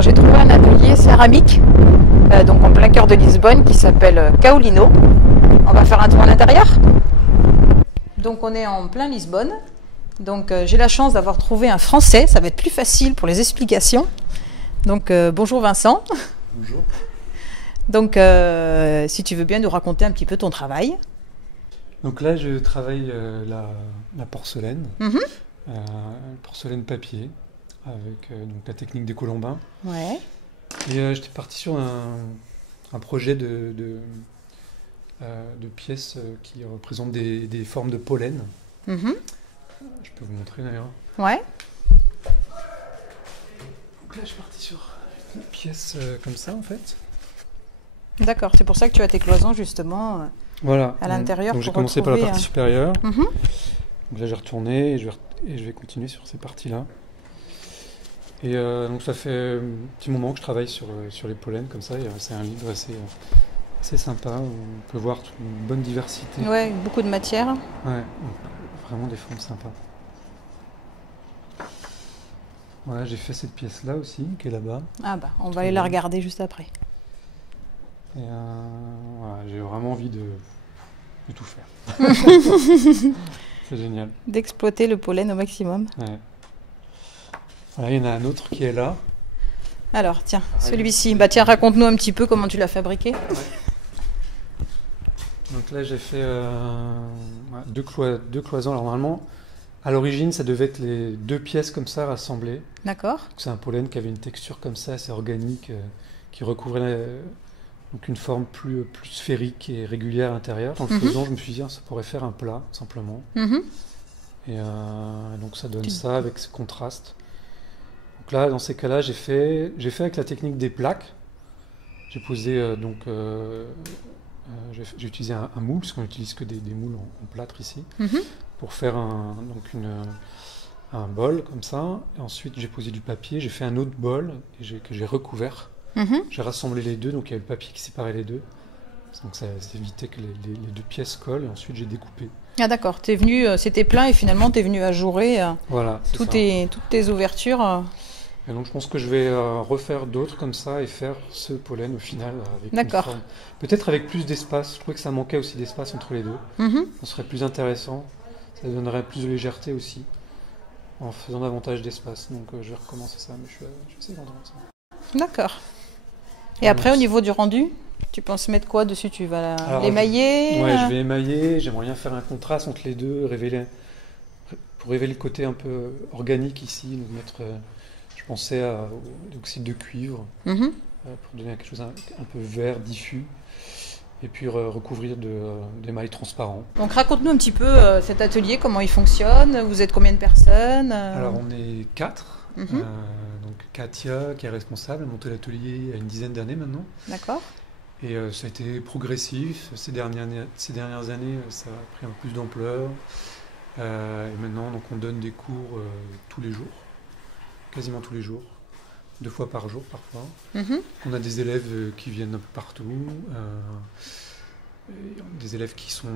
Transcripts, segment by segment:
Alors j'ai trouvé un atelier céramique, donc en plein cœur de Lisbonne, qui s'appelle Kaolino. On va faire un tour à l'intérieur. Donc on est en plein Lisbonne. Donc j'ai la chance d'avoir trouvé un Français, ça va être plus facile pour les explications. Donc bonjour Vincent. Bonjour. Donc si tu veux bien nous raconter un petit peu ton travail. Donc là je travaille la porcelaine, porcelaine papier, avec donc, la technique des colombins. Ouais. Et j'étais parti sur un projet de pièces qui représentent des formes de pollen. Je peux vous montrer d'ailleurs. Ouais. Donc là je suis parti sur une pièce comme ça en fait. D'accord, c'est pour ça que tu as tes cloisons justement Voilà. à l'intérieur. Donc j'ai commencé par la partie supérieure. Donc là j'ai retourné et je vais continuer sur ces parties-là. Et donc ça fait un petit moment que je travaille sur les pollens comme ça. C'est un livre assez sympa où on peut voir une bonne diversité. Ouais, beaucoup de matière. Ouais, donc, vraiment des formes sympas. Voilà, j'ai fait cette pièce-là aussi, qui est là-bas. Ah bah, on va aller la regarder juste après. Et voilà, j'ai vraiment envie de tout faire. C'est génial. D'exploiter le pollen au maximum. Ouais. Voilà, il y en a un autre qui est là. Alors, tiens, celui-ci. Bah tiens, raconte-nous un petit peu comment tu l'as fabriqué. Ouais. Donc là, j'ai fait deux cloisons. Alors normalement, à l'origine, ça devait être les deux pièces comme ça rassemblées. D'accord. C'est un pollen qui avait une texture comme ça, assez organique, qui recouvrait donc une forme plus sphérique et régulière à l'intérieur. En le faisant, je me suis dit, ça pourrait faire un plat, simplement. Et donc ça donne ça avec ce contraste. Donc là, dans ces cas-là, j'ai fait avec la technique des plaques. J'ai posé j'ai utilisé un moule, parce qu'on n'utilise que des moules en plâtre ici, pour faire un bol comme ça. Et ensuite, j'ai posé du papier, j'ai fait un autre bol que j'ai recouvert. J'ai rassemblé les deux, donc il y avait le papier qui séparait les deux. Donc ça évitait que les deux pièces collent, et ensuite j'ai découpé. Ah d'accord, t'es venu, c'était plein et finalement t'es venu ajourer voilà, toutes tes ouvertures. Et donc je pense que je vais refaire d'autres comme ça et faire ce pollen au final avec une forme. Peut-être avec plus d'espace. Je trouvais que ça manquait aussi d'espace entre les deux. Ça serait plus intéressant. Ça donnerait plus de légèreté aussi en faisant davantage d'espace. Donc je vais recommencer ça, mais je vais essayer d'en ça. D'accord. Et après, au niveau du rendu, tu penses mettre quoi dessus? Tu vas l'émailler? Ouais, je vais émailler. J'aimerais bien faire un contraste entre les deux, pour révéler le côté un peu organique ici, donc mettre. Je pensais à l'oxyde de cuivre pour donner quelque chose un peu vert, diffus, et puis recouvrir d'émail transparent. Donc raconte-nous un petit peu cet atelier, comment il fonctionne, vous êtes combien de personnes? Alors on est 4, donc Katia qui est responsable, a monté l'atelier il y a une dizaine d'années maintenant. D'accord. Et ça a été progressif, ces dernières années ça a pris un peu plus d'ampleur, et maintenant donc, on donne des cours tous les jours. Quasiment tous les jours, 2 fois par jour parfois. On a des élèves qui viennent un peu partout, des élèves qui sont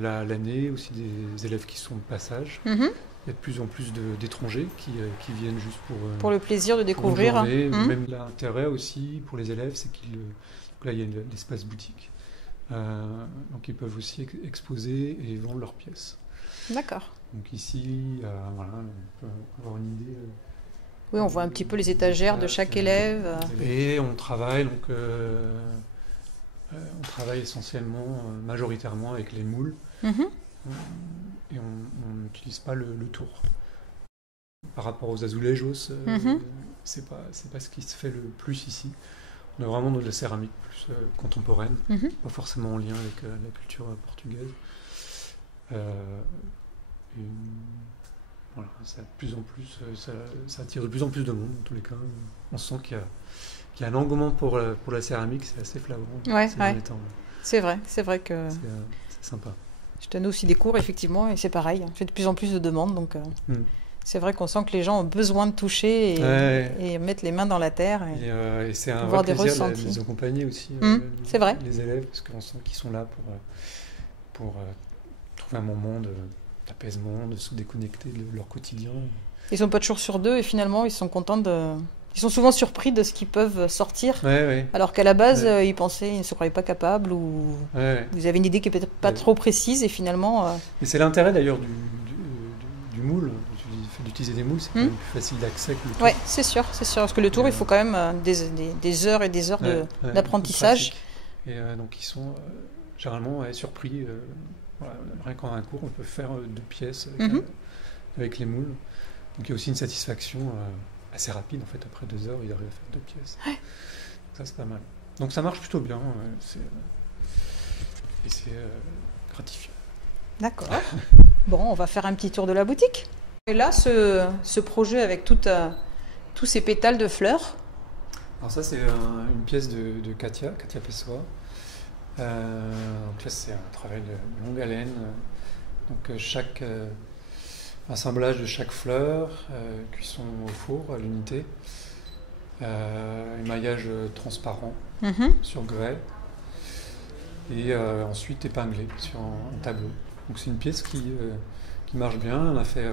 là l'année, aussi des élèves qui sont de passage. Il y a de plus en plus d'étrangers qui viennent juste pour le plaisir de découvrir. Journée, même l'intérêt aussi pour les élèves, c'est là il y a l'espace boutique. Donc ils peuvent aussi exposer et vendre leurs pièces. D'accord. Donc ici, voilà, on peut avoir une idée. Oui, on voit un petit peu les étagères de chaque élève. Et on travaille essentiellement, majoritairement avec les moules. Et on n'utilise pas le tour. Par rapport aux azulejos, c'est pas ce qui se fait le plus ici. On a vraiment de la céramique plus contemporaine, pas forcément en lien avec la culture portugaise. Voilà, ça attire de plus en plus de monde, en tous les cas. On sent qu'il y a un engouement pour la céramique, c'est assez flagrant. C'est vrai que c'est sympa. Je donne aussi des cours, effectivement, et c'est pareil. J'ai de plus en plus de demandes, donc c'est vrai qu'on sent que les gens ont besoin de toucher et mettre les mains dans la terre et c'est un vrai plaisir de les accompagner aussi, c'est vrai. Les élèves, parce qu'on sent qu'ils sont là pour trouver un moment d'apaisement, de se déconnecter de leur quotidien. Ils sont pas de jour sur deux et finalement ils sont contents de Ils sont souvent surpris de ce qu'ils peuvent sortir, Ouais. alors qu'à la base, ils pensaient, ils ne se croyaient pas capables, ou vous avez une idée qui n'est peut-être pas trop précise, et finalement... Et c'est l'intérêt d'ailleurs du moule, d'utiliser des moules, c'est quand même plus facile d'accès que le tour. Oui, c'est sûr, parce que le tour, il faut quand même des heures et des heures d'apprentissage. Et donc ils sont généralement surpris, voilà, rien qu'en un cours, on peut faire 2 pièces avec les moules. Donc il y a aussi une satisfaction assez rapide, en fait, après 2 heures, il arrive à faire 2 pièces. Ouais. Ça, c'est pas mal. Donc ça marche plutôt bien, et c'est gratifiant. D'accord. Bon, on va faire un petit tour de la boutique. Et là, ce projet avec tous ces pétales de fleurs. Alors ça, c'est une pièce de Katia Pessoa. Donc là, c'est un travail de longue haleine. Donc chaque assemblage de chaque fleur, cuisson au four à l'unité, émaillage transparent sur grès, et ensuite épinglé sur un tableau. Donc c'est une pièce qui marche bien. On a fait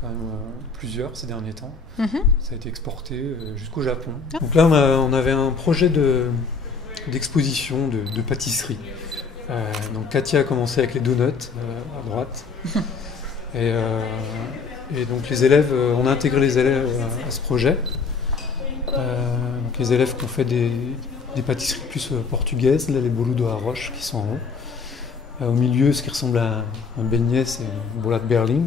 quand même plusieurs ces derniers temps. Ça a été exporté jusqu'au Japon. Donc là, on avait un projet d'exposition de pâtisserie. Donc Katia a commencé avec les donuts à droite. Et donc les élèves, on a intégré les élèves à ce projet. Donc les élèves qui ont fait des pâtisseries plus portugaises, là les bolos de Roche qui sont en haut. Au milieu, ce qui ressemble à un beignet, c'est une bola de Berlin.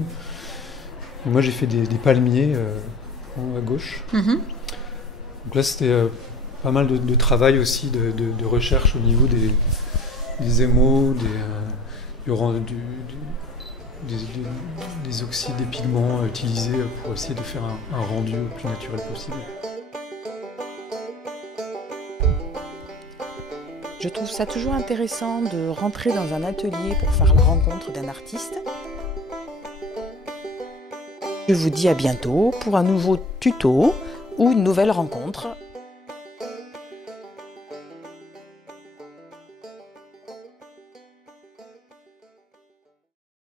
Et moi j'ai fait des palmiers en haut à gauche. Donc là c'était pas mal de travail aussi, de recherche au niveau des émaux, des oxydes, des pigments utilisés pour essayer de faire un rendu le plus naturel possible. Je trouve ça toujours intéressant de rentrer dans un atelier pour faire la rencontre d'un artiste. Je vous dis à bientôt pour un nouveau tuto ou une nouvelle rencontre.